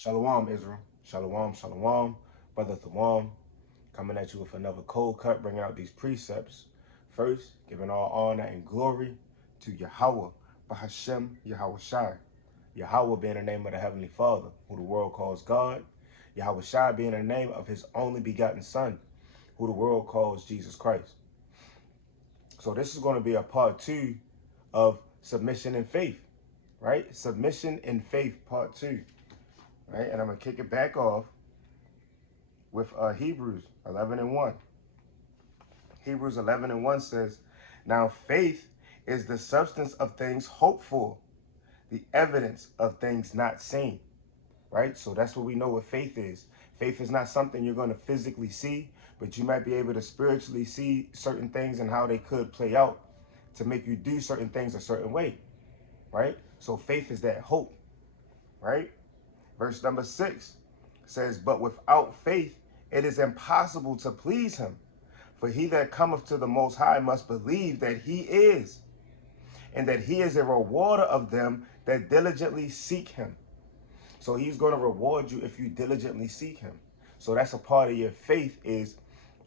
Shalom, Israel. Shalom, shalom. Brother Thawam, coming at you with another cold cut, bringing out these precepts. First, giving all honor and glory to Yahweh, Bahashem Yahweh Shai. Yahweh being the name of the Heavenly Father, who the world calls God. Yahweh Shai being the name of his only begotten Son, who the world calls Jesus Christ. So this is going to be a part 2 of submission and faith, right? Submission and faith, part 2. Right, and I'm going to kick it back off with Hebrews 11:1. Hebrews 11:1 says, now faith is the substance of things hoped for, the evidence of things not seen. Right, so that's what we know what faith is. Faith is not something you're going to physically see, but you might be able to spiritually see certain things and how they could play out to make you do certain things a certain way. Right, so faith is that hope. Right, verse number 6 says, but without faith it is impossible to please him. For he that cometh to the Most High must believe that he is, and that he is a rewarder of them that diligently seek him. So he's going to reward you if you diligently seek him. So that's a part of your faith, is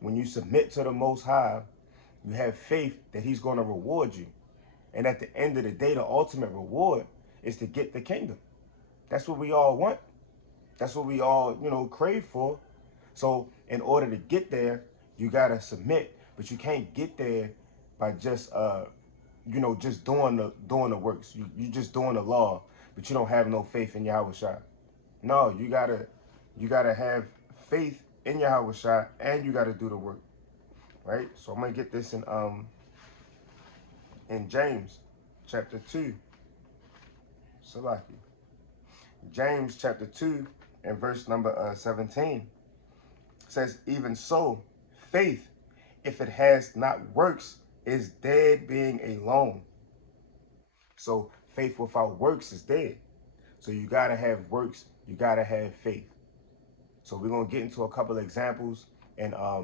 when you submit to the Most High, you have faith that he's going to reward you. And at the end of the day, the ultimate reward is to get the kingdom. That's what we all want. That's what we all, crave for. So in order to get there, you got to submit, but you can't get there by just, just doing the works. You just doing the law, but you don't have no faith in Yahweh Shai. No, you gotta have faith in Yahweh Shai, and you gotta do the work, right? So I'm gonna get this in James chapter 2. Salaki. James chapter 2 and verse number 17 says, even so, faith, if it has not works, is dead, being alone. So faith without works is dead. So you gotta have works, you gotta have faith. So we're gonna get into a couple of examples and a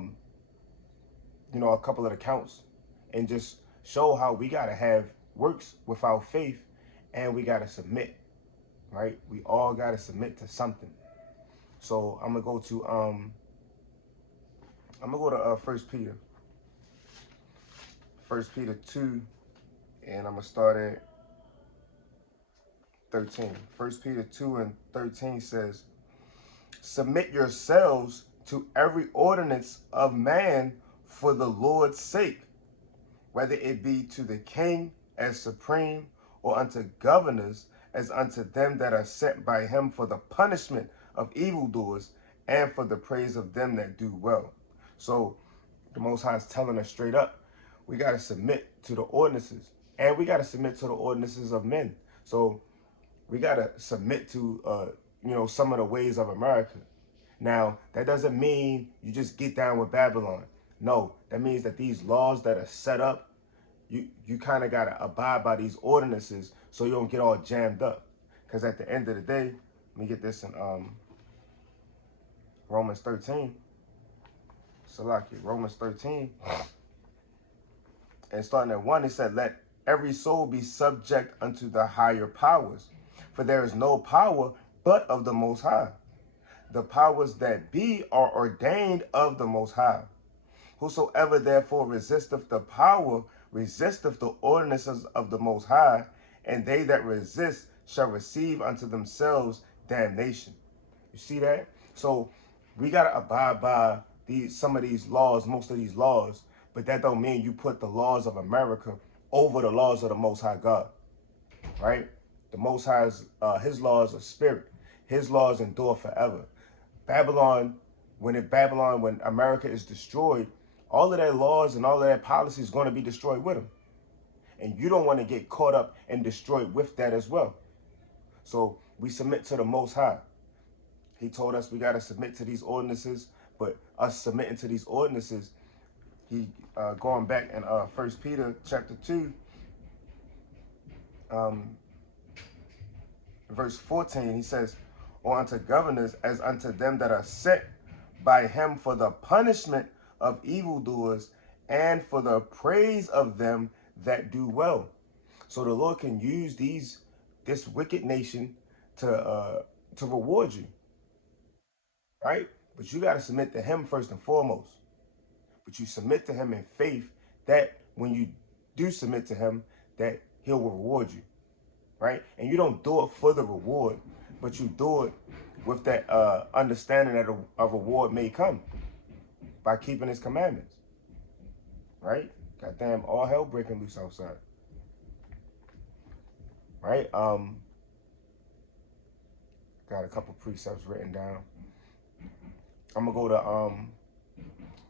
couple of accounts and just show how we gotta have works without faith, and we gotta submit. Right? We all gotta submit to something. So I'm gonna go to 1 Peter. 1 Peter 2, and I'm gonna start at 13. 1 Peter 2 and 13 says, submit yourselves to every ordinance of man for the Lord's sake, whether it be to the king as supreme, or unto governors as unto them that are sent by him for the punishment of evildoers and for the praise of them that do well. So the Most High is telling us straight up, we got to submit to the ordinances, and we got to submit to the ordinances of men. So we got to submit to, some of the ways of America. Now, that doesn't mean you just get down with Babylon. No, that means that these laws that are set up, you kind of got to abide by these ordinances so you don't get all jammed up. Because at the end of the day, let me get this in Romans 13. Salaki, Romans 13. And starting at 1, it said, let every soul be subject unto the higher powers. For there is no power but of the Most High. The powers that be are ordained of the Most High. Whosoever therefore resisteth the power, resisteth the ordinances of the Most High, and they that resist shall receive unto themselves damnation. You see that? So we got to abide by some of these laws, most of these laws, but that don't mean you put the laws of America over the laws of the Most High God, right? The Most High's, his laws are spirit. His laws endure forever. Babylon, when America is destroyed, all of their laws and all of their policies is going to be destroyed with them. And you don't want to get caught up and destroyed with that as well. So we submit to the Most High. He told us we got to submit to these ordinances, but us submitting to these ordinances, he going back in 1 Peter chapter 2, verse 14, he says, or unto governors as unto them that are sent by him for the punishment of evildoers and for the praise of them that do well. So the Lord can use this wicked nation to reward you. right? But you got to submit to him first and foremost. But you submit to him in faith that when you do submit to him, that he'll reward you, right? And you don't do it for the reward, but you do it with that understanding that a reward may come by keeping his commandments, right? Goddamn, all hell breaking loose outside, right? Got a couple precepts written down. I'm gonna go to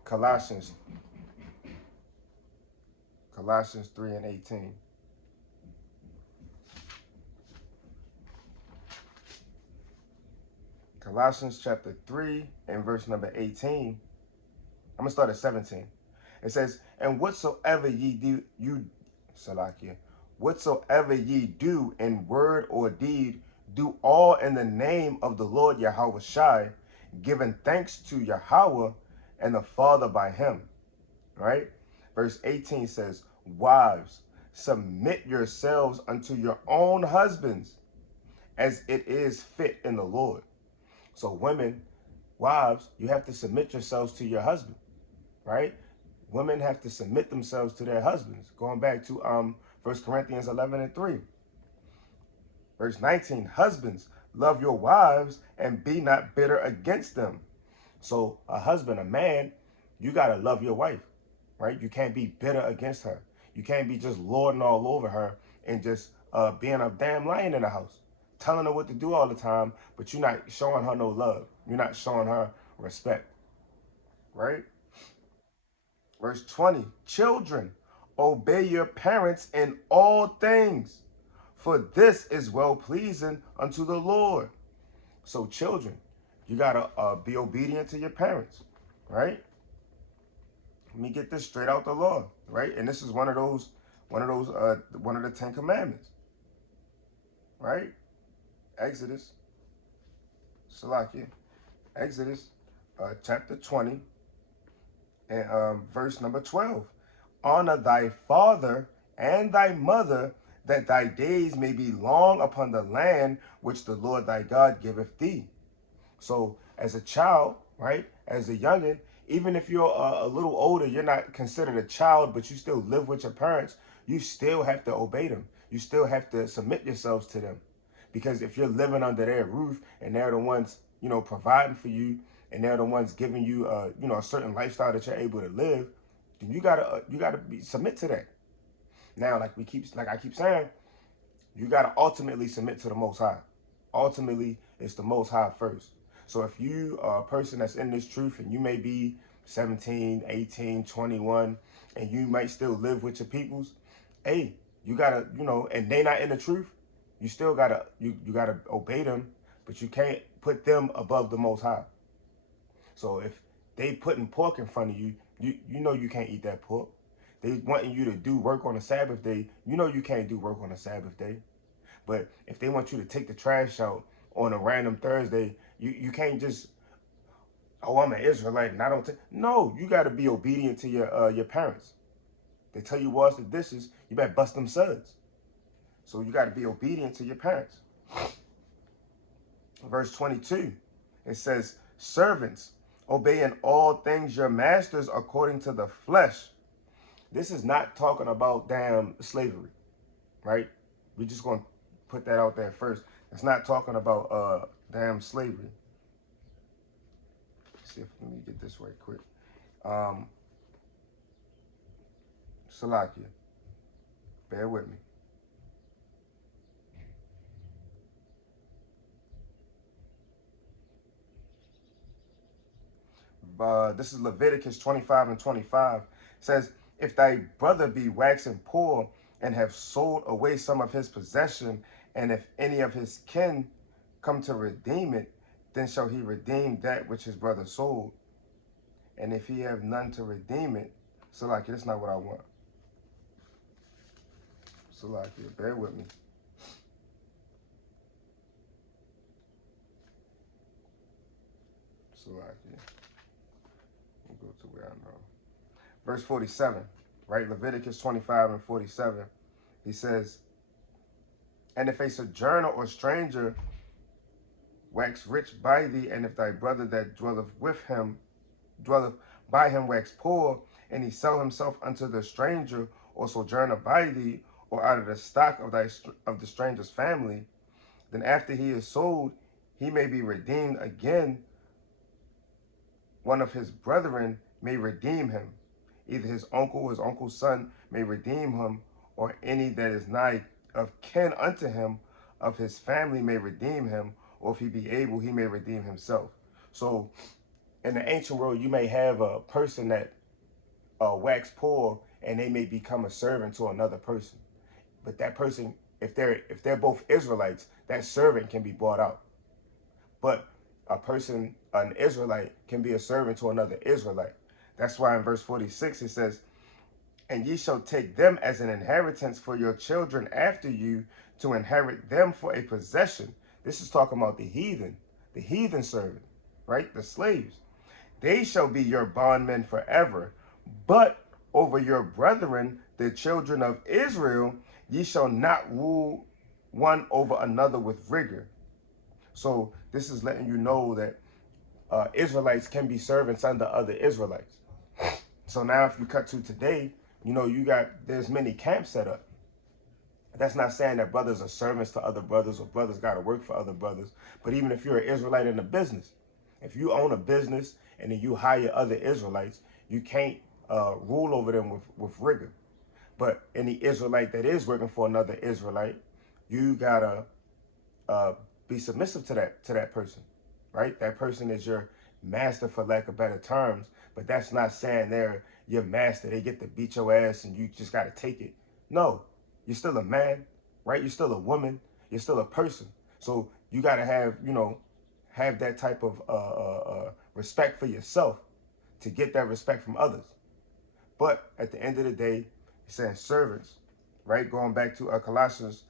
Colossians 3 and 18. Colossians chapter 3 and verse number 18. I'm gonna start at 17. It says, and whatsoever ye do, whatsoever ye do in word or deed, do all in the name of the Lord Yahweh Shai, giving thanks to Yahweh and the Father by him. Right? Verse 18 says, wives, submit yourselves unto your own husbands, as it is fit in the Lord. So women, wives, you have to submit yourselves to your husband, right? Women have to submit themselves to their husbands. Going back to 1 Corinthians 11 and 3. Verse 19, husbands, love your wives and be not bitter against them. So a husband, a man, you got to love your wife, right? You can't be bitter against her. You can't be just lording all over her and just being a damn lion in the house, telling her what to do all the time, but you're not showing her no love. You're not showing her respect, right? Verse 20, children, obey your parents in all things, for this is well-pleasing unto the Lord. So children, you got to be obedient to your parents, right? Let me get this straight out the law, right? And this is one of the 10 commandments, right? Exodus, Exodus chapter 20 and verse number 12. Honor thy father and thy mother, that thy days may be long upon the land which the Lord thy God giveth thee. So as a child, right, as a youngin, even if you're a little older, you're not considered a child, but you still live with your parents, you still have to obey them. You still have to submit yourselves to them. Because if you're living under their roof and they're the ones, providing for you, and they're the ones giving you, a certain lifestyle that you're able to live, then you gotta submit to that. Now, like I keep saying, you gotta ultimately submit to the Most High. Ultimately, it's the Most High first. So if you are a person that's in this truth and you may be 17, 18, 21, and you might still live with your peoples, hey, you gotta, and they not in the truth, you still gotta, you gotta obey them, but you can't put them above the Most High. So if they putting pork in front of you, you know you can't eat that pork. They wanting you to do work on a Sabbath day, you know you can't do work on a Sabbath day. But if they want you to take the trash out on a random Thursday, you can't just, oh, I'm an Israelite and I don't take. No, you got to be obedient to your parents. They tell you wash the dishes, you better bust them suds. So you got to be obedient to your parents. Verse 22, it says, servants, obey in all things your masters according to the flesh. This is not talking about damn slavery, right? We're just going to put that out there first. It's not talking about damn slavery. Let's see if let me get this right quick. Salakia, bear with me. This is Leviticus 25 and 25. It says, if thy brother be waxing poor and have sold away some of his possession, and if any of his kin come to redeem it, then shall he redeem that which his brother sold. And if he have none to redeem it, Salakia, that's not what I want. Salakia, bear with me. Salakia. We'll go to where I know. Verse 47, right? Leviticus 25 and 47. He says, and if a sojourner or stranger wax rich by thee, and if thy brother that dwelleth by him wax poor, and he sell himself unto the stranger or sojourner by thee, or out of the stock of the stranger's family, then after he is sold, he may be redeemed again. One of his brethren may redeem him. Either his uncle or his uncle's son may redeem him, or any that is nigh of kin unto him of his family may redeem him, or if he be able, he may redeem himself. So in the ancient world, you may have a person that wax poor, and they may become a servant to another person. But that person, if they're both Israelites, that servant can be bought out. But an Israelite, can be a servant to another Israelite. That's why in verse 46 it says, and ye shall take them as an inheritance for your children after you, to inherit them for a possession. This is talking about the heathen servant, right? The slaves. They shall be your bondmen forever. But over your brethren, the children of Israel, ye shall not rule one over another with rigor. So this is letting you know that Israelites can be servants under other Israelites. So now if you cut to today, there's many camps set up. That's not saying that brothers are servants to other brothers or brothers got to work for other brothers. But even if you're an Israelite in a business, if you own a business and then you hire other Israelites, you can't rule over them with rigor. But any Israelite that is working for another Israelite, you gotta be submissive to that person, right? That person is your master, for lack of better terms. But that's not saying they're your master. They get to beat your ass and you just gotta take it. No, you're still a man, right? You're still a woman. You're still a person. So you gotta have that type of respect for yourself to get that respect from others. But at the end of the day, it's saying servants, right? Going back to Colossians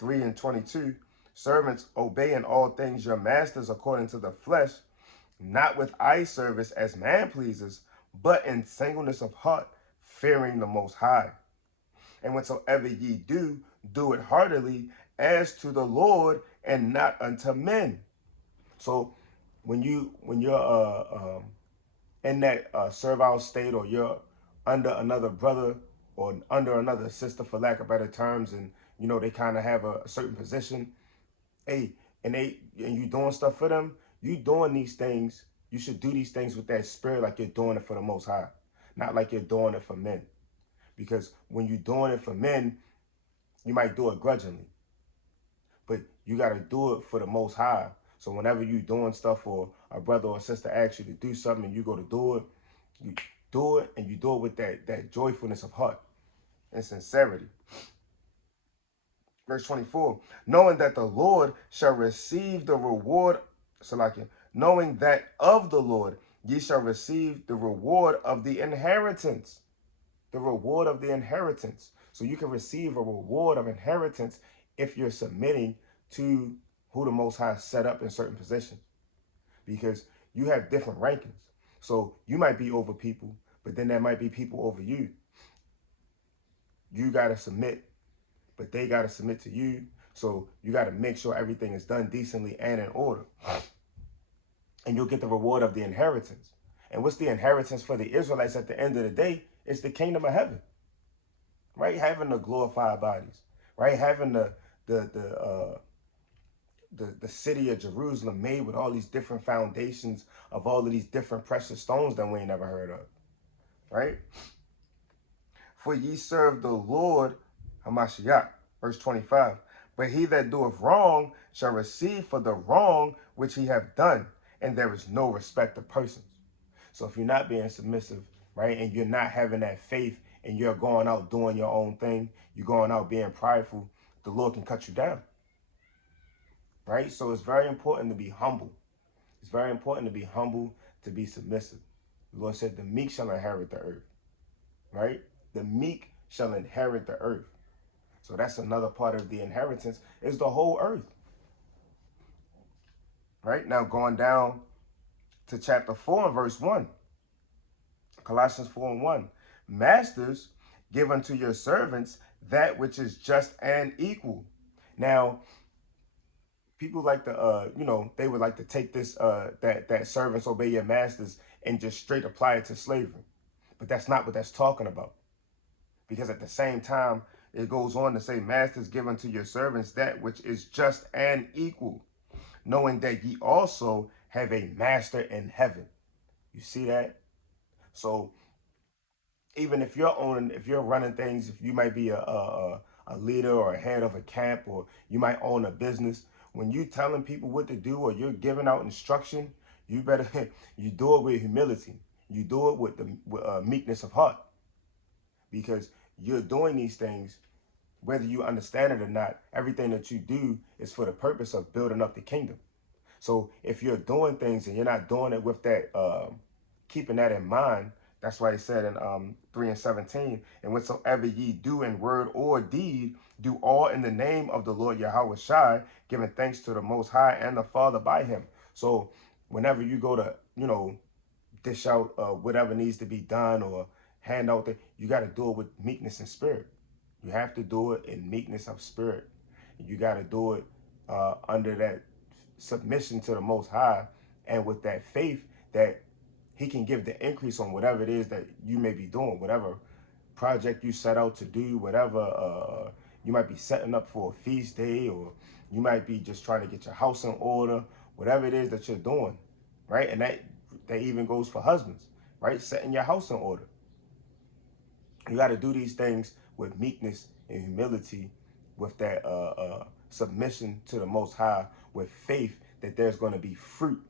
3:22, servants, obey in all things your masters according to the flesh, not with eye service as man pleasers, but in singleness of heart, fearing the Most High. And whatsoever ye do, do it heartily as to the Lord and not unto men. So when you're in that servile state, or you're under another brother or under another sister, for lack of better terms, and they kind of have a certain position, hey, and you doing stuff for them, you doing these things, you should do these things with that spirit like you're doing it for the Most High, not like you're doing it for men. Because when you're doing it for men, you might do it grudgingly, but you got to do it for the Most High. So whenever you doing stuff, or a brother or sister asks you to do something and you go to do it, you do it, and you do it with that joyfulness of heart and sincerity. Verse 24, knowing that the Lord shall receive the reward, knowing that of the Lord ye shall receive the reward of the inheritance. The reward of the inheritance. So you can receive a reward of inheritance if you're submitting to who the Most High set up in certain positions. Because you have different rankings. So you might be over people, but then there might be people over you. You got to submit, but they got to submit to you. So you got to make sure everything is done decently and in order. And you'll get the reward of the inheritance. And what's the inheritance for the Israelites at the end of the day? It's the kingdom of heaven, right? Having the glorified bodies, right? Having the city of Jerusalem made with all these different foundations of all of these different precious stones that we ain't never heard of, right? For ye serve the Lord, Hamashiach, verse 25. But he that doeth wrong shall receive for the wrong which he hath done, and there is no respect of persons. So if you're not being submissive, right, and you're not having that faith, and you're going out doing your own thing, you're going out being prideful, the Lord can cut you down, right? So it's very important to be humble. It's very important to be humble, to be submissive. The Lord said the meek shall inherit the earth, right? The meek shall inherit the earth. So that's another part of the inheritance, is the whole earth. Right? Now going down to chapter 4 and verse 1. Colossians 4:1. Masters, give unto your servants that which is just and equal. Now, people like to, they would like to take this, that servants obey your masters and just straight apply it to slavery. But that's not what that's talking about. Because at the same time, it goes on to say, masters, give unto your servants that which is just and equal, knowing that ye also have a master in heaven. You see that? So even if you're owning, if you're running things, if you might be a leader or a head of a camp, or you might own a business, when you telling people what to do or you're giving out instruction, you better you do it with humility. You do it with the meekness of heart, because you're doing these things whether you understand it or not. Everything that you do is for the purpose of building up the kingdom. So if you're doing things and you're not doing it with that, keeping that in mind, that's why he said in 3:17, and whatsoever ye do in word or deed, do all in the name of the Lord Yahweh Shai, giving thanks to the Most High and the Father by him. So whenever you go to, dish out whatever needs to be done or hand out, you got to do it with meekness and spirit. You have to do it in meekness of spirit. You got to do it under that submission to the Most High, and with that faith that he can give the increase on whatever it is that you may be doing, whatever project you set out to do, whatever you might be setting up for a feast day, or you might be just trying to get your house in order, whatever it is that you're doing, right? And that even goes for husbands, right? Setting your house in order. You got to do these things with meekness and humility, with that submission to the Most High, with faith that there's going to be fruit.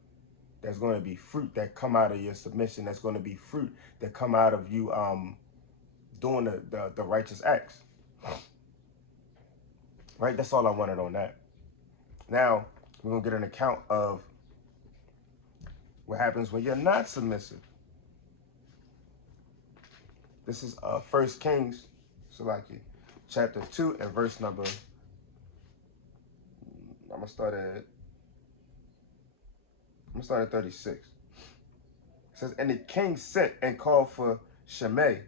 There's going to be fruit that come out of your submission. There's going to be fruit that come out of you doing the righteous acts. Right? That's all I wanted on that. Now, we're going to get an account of what happens when you're not submissive. This is 1 Kings, chapter 2 and verse number, I'm going to start at 36. It says, and the king sent and called for Shimei,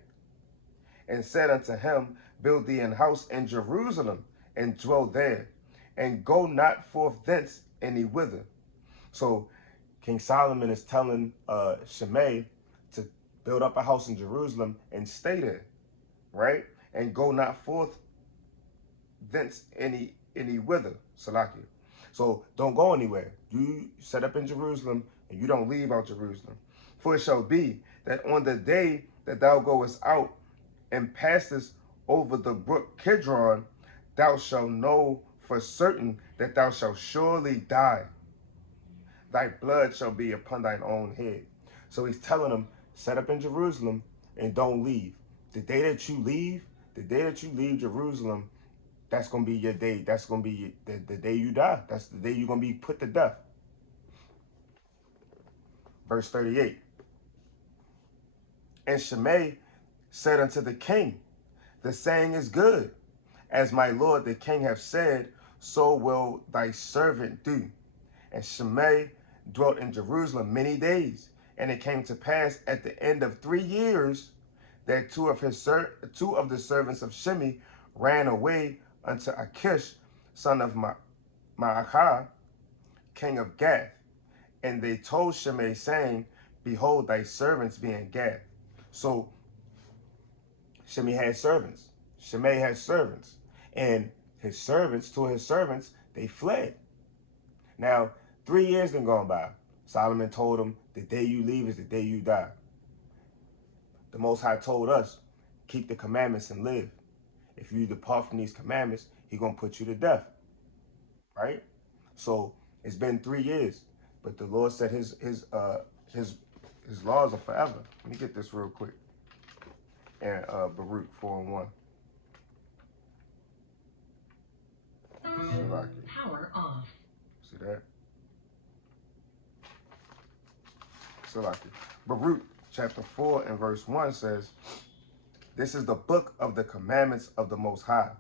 and said unto him, build thee an house in Jerusalem, and dwell there, and go not forth thence any whither. So King Solomon is telling Shimei to build up a house in Jerusalem and stay there, right? And go not forth thence any whither, Salakia. So don't go anywhere. You set up in Jerusalem, and you don't leave out Jerusalem. For it shall be that on the day that thou goest out and passest over the brook Kidron, thou shalt know for certain that thou shalt surely die. Thy blood shall be upon thine own head. So he's telling them, set up in Jerusalem and don't leave. The day that you leave Jerusalem, that's going to be your day. That's going to be the day you die. That's the day you're going to be put to death. Verse 38. And Shimei said unto the king, the saying is good. As my lord the king hath said, so will thy servant do. And Shimei dwelt in Jerusalem many days. And it came to pass at the end of 3 years that two of the servants of Shimei ran away unto Achish, son of Maachah, king of Gath. And they told Shimei, saying, behold, thy servants be in Gath. So Shimei had servants. And two of his servants, they fled. Now, 3 years then gone by. Solomon told him, the day you leave is the day you die. The Most High told us, keep the commandments and live. If you depart from these commandments, he's going to put you to death. Right? So it's been 3 years. But the Lord said his laws are forever. Let me get this real quick. And Baruch 4:1. Power off. See that? Baruch chapter 4 and verse 1 says, this is the book of the commandments of the Most High,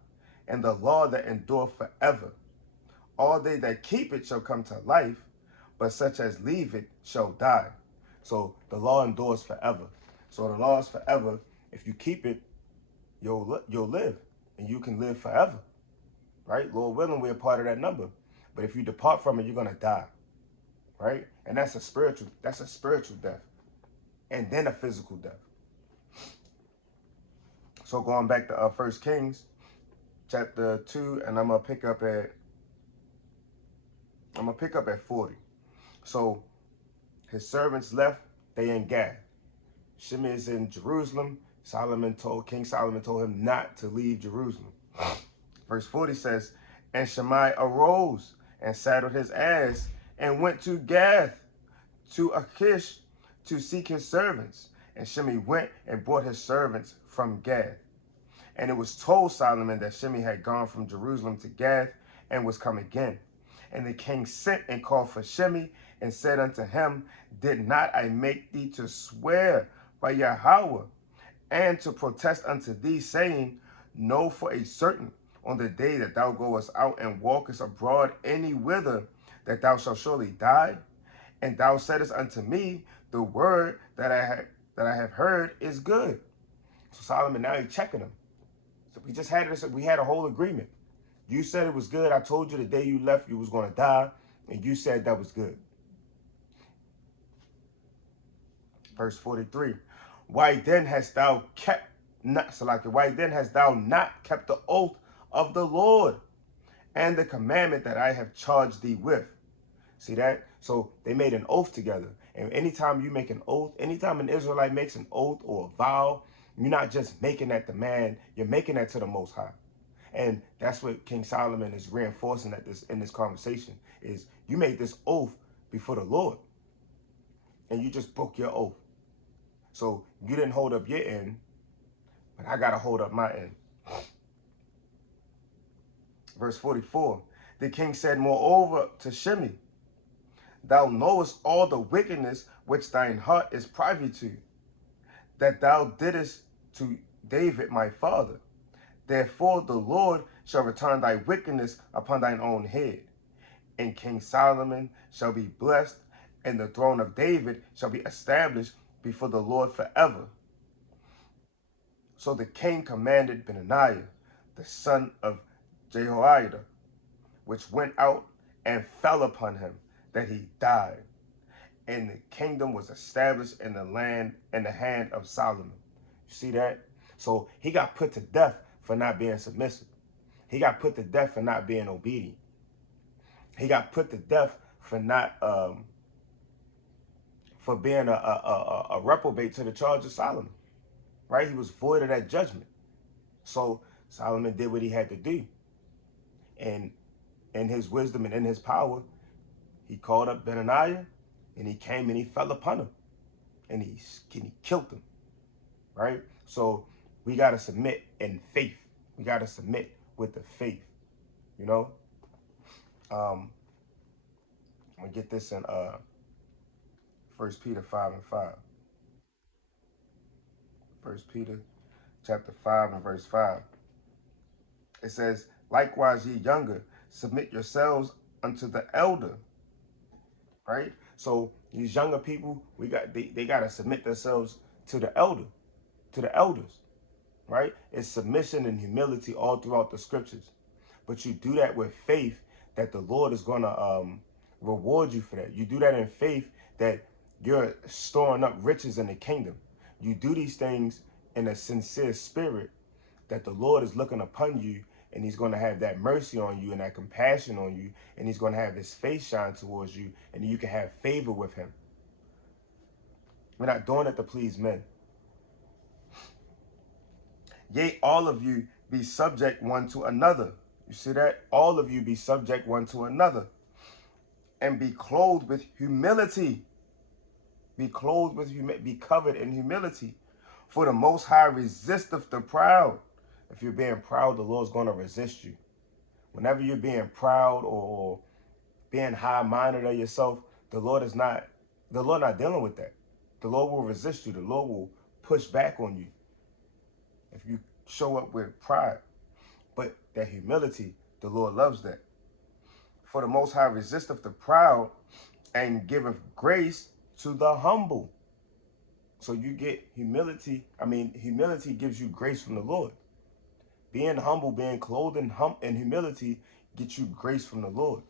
and the law that endureth forever. All they that keep it shall come to life, but such as leave it shall die. So the law endures forever. So the law is forever. If you keep it, you'll live, and you can live forever. Right? Lord willing, we're a part of that number. But if you depart from it, you're going to die, right? And that's a spiritual death, and then a physical death. So going back to 1 Kings chapter 2, and I'm gonna pick up at 40. So his servants left, they in Gath. Shimei is in Jerusalem. King Solomon told him not to leave Jerusalem. Verse 40 says, and Shimei arose and saddled his ass and went to Gath to Achish to seek his servants. And Shimei went and brought his servants from Gath. And it was told Solomon that Shimei had gone from Jerusalem to Gath and was come again. And the king sent and called for Shimei and said unto him, did not I make thee to swear by Yahweh and to protest unto thee, saying, know for a certain on the day that thou goest out and walkest abroad any whither, that thou shalt surely die? And thou saidest unto me, the word that I have heard is good. So Solomon, now he's checking him. So we had a whole agreement. You said it was good. I told you the day you left you was going to die, and you said that was good. Verse 43. Why then hast thou not kept the oath of the Lord and the commandment that I have charged thee with? See that? So they made an oath together. And anytime you make an oath, anytime an Israelite makes an oath or a vow, you're not just making that to man, you're making that to the Most High. And that's what King Solomon is reinforcing in this conversation, is you made this oath before the Lord, and you just broke your oath. So you didn't hold up your end, but I got to hold up my end. Verse 44, the king said moreover to Shimei, thou knowest all the wickedness which thine heart is privy to, that thou didst to David my father. Therefore the Lord shall return thy wickedness upon thine own head. And King Solomon shall be blessed, and the throne of David shall be established before the Lord forever. So the king commanded Benaiah, the son of Jehoiada, which went out and fell upon him, that he died. And the kingdom was established in the hand of Solomon. You see that? So he got put to death for not being submissive. He got put to death for not being obedient. He got put to death for not for being a reprobate to the charge of Solomon. Right? He was void of that judgment. So Solomon did what he had to do. And in his wisdom and in his power, he called up Benaiah, and he came and he fell upon him, and he killed him. Right? So we got to submit in faith. We got to submit with the faith, you know. I'm going to get this in 1 Peter 5 and 5. 1 Peter chapter 5 and verse 5. It says, likewise ye younger, submit yourselves unto the elder. Right? So these younger people, they got to submit themselves to the elder, to the elders. Right? It's submission and humility all throughout the scriptures. But you do that with faith that the Lord is going to reward you for that. You do that in faith that you're storing up riches in the kingdom. You do these things in a sincere spirit that the Lord is looking upon you, and he's going to have that mercy on you and that compassion on you, and he's going to have his face shine towards you, and you can have favor with him. We're not doing it to please men. Yea, all of you be subject one to another. You see that? All of you be subject one to another. And be clothed with humility. Be clothed with humility. Be covered in humility. For the Most High resisteth the proud. If you're being proud, the Lord's going to resist you. Whenever you're being proud or being high-minded of yourself, the Lord not dealing with that. The Lord will resist you. The Lord will push back on you if you show up with pride. But that humility, the Lord loves that. For the Most High resisteth the proud and giveth grace to the humble. So you get humility. Humility gives you grace from the Lord. Being humble, being clothed in humility gets you grace from the Lord.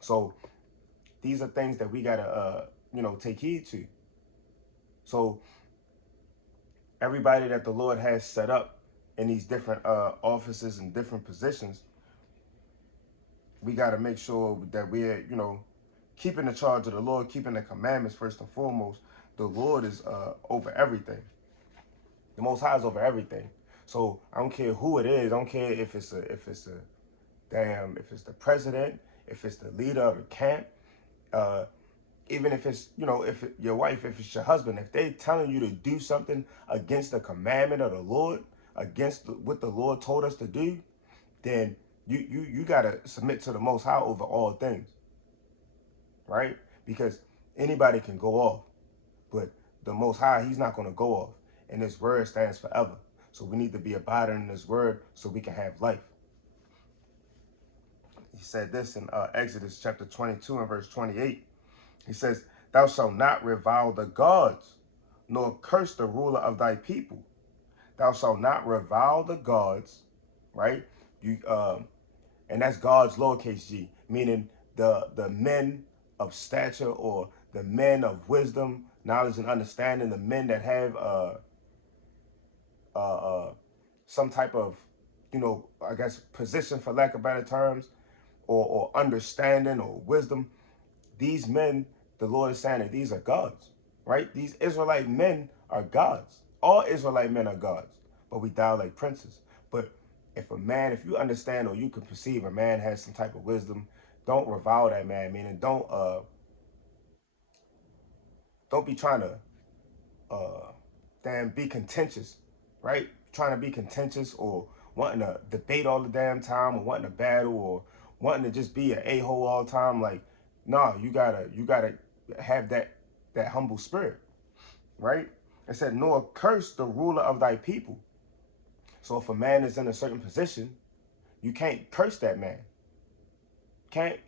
So these are things that we gotta, take heed to. So everybody that the Lord has set up in these different offices and different positions, we gotta make sure that we're, keeping the charge of the Lord, keeping the commandments first and foremost. The Lord is over everything. The Most High is over everything. So I don't care who it is. I don't care if it's the president, if it's the leader of the camp, even if it's, your wife, if it's your husband, if they telling you to do something against the commandment of the Lord, against what the Lord told us to do, then you gotta submit to the Most High over all things, right? Because anybody can go off, but the Most High, he's not gonna go off, and His word stands forever. So we need to be abiding in His word so we can have life. He said this in Exodus chapter 22 and verse 28. He says, "Thou shalt not revile the gods, nor curse the ruler of thy people. Thou shalt not revile the gods," right? And that's God's lowercase g, meaning the men of stature, or the men of wisdom, knowledge, and understanding, the men that have some type of, I guess, position, for lack of better terms, or understanding or wisdom. These men, the Lord is saying that these are gods, right? These Israelite men are gods. All Israelite men are gods, but we die like princes. But if you understand or you can perceive a man has some type of wisdom, don't revile that man, meaning don't be trying to be contentious, right? Trying to be contentious, or wanting to debate all the damn time, or wanting to battle, or wanting to just be an a-hole all the time. Like, no, you gotta have that humble spirit, right? It said, "Nor curse the ruler of thy people." So if a man is in a certain position, you can't curse that man. Can't.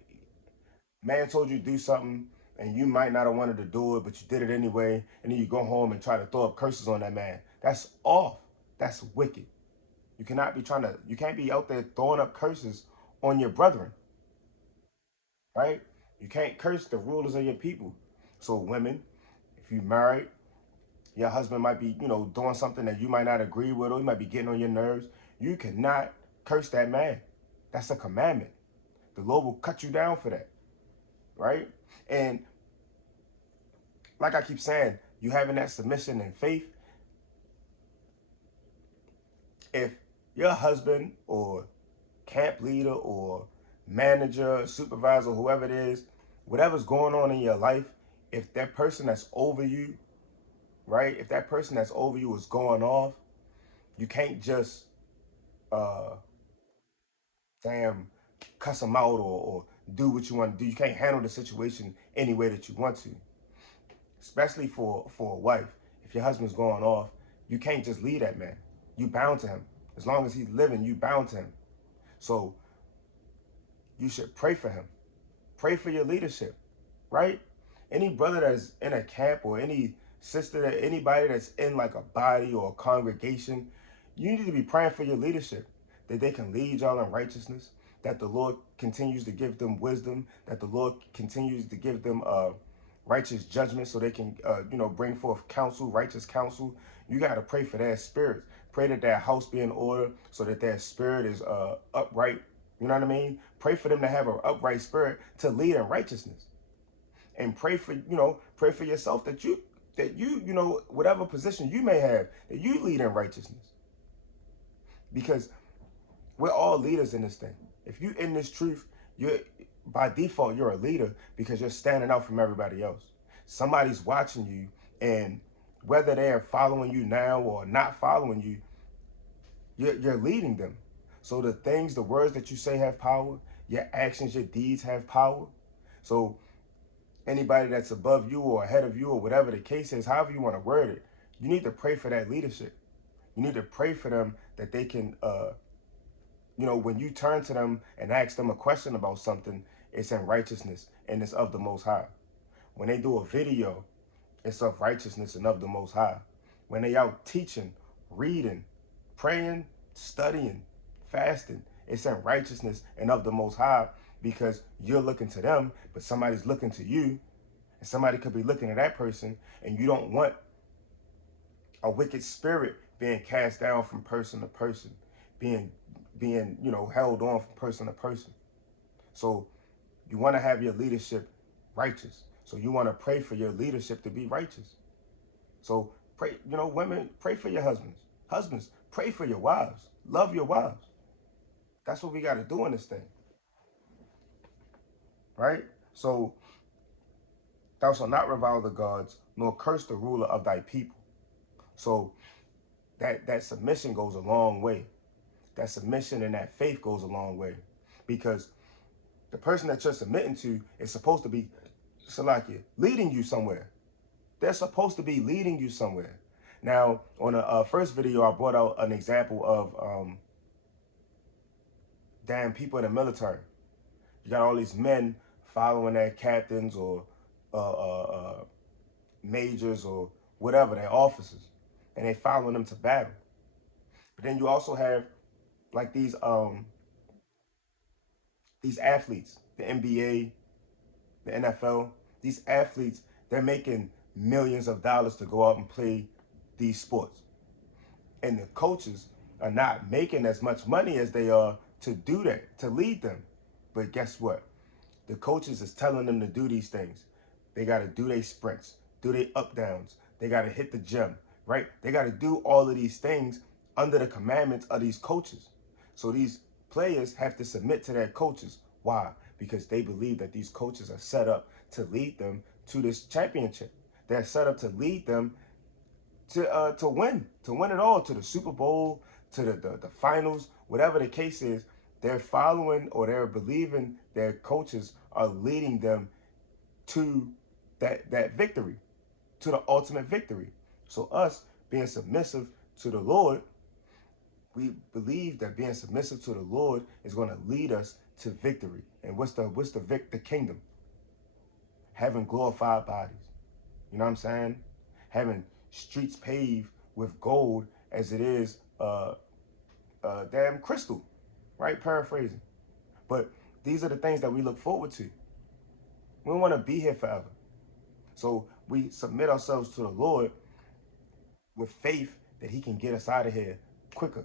Man told you to do something, and you might not have wanted to do it, but you did it anyway, and then you go home and try to throw up curses on that man. That's off. That's wicked. You can't be out there throwing up curses on your brethren, right? You can't curse the rulers of your people. So women, if you married, your husband might be, doing something that you might not agree with, or he might be getting on your nerves. You cannot curse that man. That's a commandment. The Lord will cut you down for that, right? And like I keep saying, you having that submission and faith. If your husband or camp leader or manager, supervisor, whoever it is, whatever's going on in your life, if that person that's over you, right? If that person that's over you is going off, you can't just cuss them out, or do what you want to do. You can't handle the situation any way that you want to. Especially for a wife. If your husband's going off, you can't just leave that man. You bound to him. As long as he's living, you bound to him. So you should pray for him. Pray for your leadership, right? Any brother that's in a camp, or any sister, anybody that's in like a body or a congregation, you need to be praying for your leadership, that they can lead y'all in righteousness, that the Lord continues to give them wisdom, that the Lord continues to give them righteous judgment, so they can bring forth counsel, righteous counsel. You got to pray for their spirits. Pray that their house be in order, so that their spirit is upright. You know what I mean? Pray for them to have an upright spirit to lead in righteousness. And pray for yourself that you whatever position you may have, that you lead in righteousness. Because we're all leaders in this thing. If you in this truth, you're by default, you're a leader, because you're standing out from everybody else. Somebody's watching you, and whether they're following you now or not following you, you're leading them. So the words that you say have power. Your actions, your deeds have power. So anybody that's above you or ahead of you, or whatever the case is, however you want to word it, you need to pray for that leadership. You need to pray for them, that they can, when you turn to them and ask them a question about something, it's in righteousness and it's of the Most High. When they do a video, it's of righteousness and of the Most High. When they out teaching, reading, praying, studying, fasting, it's in righteousness and of the Most High. because you're looking to them, but somebody's looking to you, and somebody could be looking at that person, and you don't want a wicked spirit being cast down from person to person, being held on from person to person. So you want to have your leadership righteous. So you want to pray for your leadership to be righteous. So pray, women, pray for your husbands. Husbands, pray for your wives. Love your wives. That's what we got to do in this thing, right? So thou shalt not revile the gods, nor curse the ruler of thy people. So that submission goes a long way. That submission and that faith goes a long way, because the person that you're submitting to is supposed to be, Salakia, leading you somewhere. They're supposed to be leading you somewhere. Now, on the first video, I brought out an example of people in the military. You got all these men following their captains or majors or whatever, their officers, and they following them to battle. But then you also have like these athletes, the NBA, the NFL, these athletes, they're making millions of dollars to go out and play these sports. And the coaches are not making as much money as they are to do that, to lead them. But guess what? The coaches is telling them to do these things. They got to do their sprints, do their up downs. They got to hit the gym, right? They got to do all of these things under the commandments of these coaches. So these players have to submit to their coaches. Why? Because they believe that these coaches are set up to lead them to this championship. They're set up to lead them to win it all, to the Super Bowl, to the finals, whatever the case is. They're following, or they're believing their coaches are leading them to that victory, to the ultimate victory. So us being submissive to the Lord, we believe that being submissive to the Lord is going to lead us to victory. And what's the kingdom? Having glorified bodies. You know what I'm saying? Having streets paved with gold as it is damn crystal, right? Paraphrasing. But these are the things that we look forward to. We don't want to be here forever. So we submit ourselves to the Lord with faith that he can get us out of here quicker,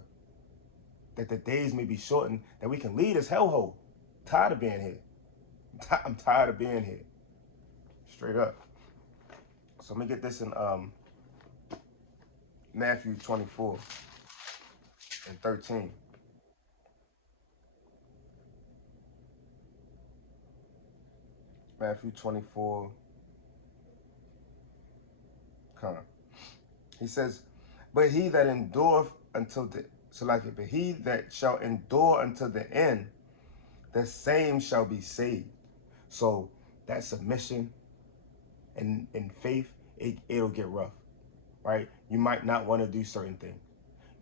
that the days may be shortened, that we can leave this hellhole. I'm tired of being here. I'm tired of being here. Straight up. So let me get this in Matthew 24 and 13. Matthew 24. Come. He says, but he that endureth until the but he that shall endure until the end, the same shall be saved. So that submission and faith, it'll get rough, right? You might not want to do certain things.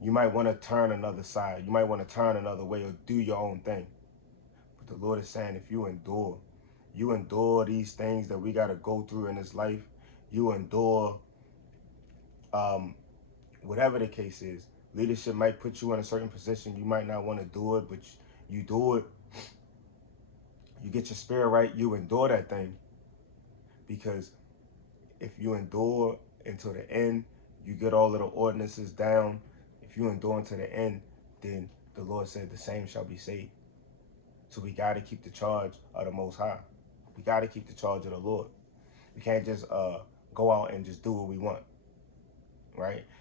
You might want to turn another side. You might want to turn another way or do your own thing. But the Lord is saying, if you endure these things that we got to go through in this life, you endure whatever the case is. Leadership might put you in a certain position. You might not want to do it, but you do it. You get your spirit right. You endure that thing. Because if you endure until the end, you get all of the ordinances down. If you endure until the end, then the Lord said the same shall be saved. So we got to keep the charge of the Most High. We got to keep the charge of the Lord. We can't just go out and just do what we want, right?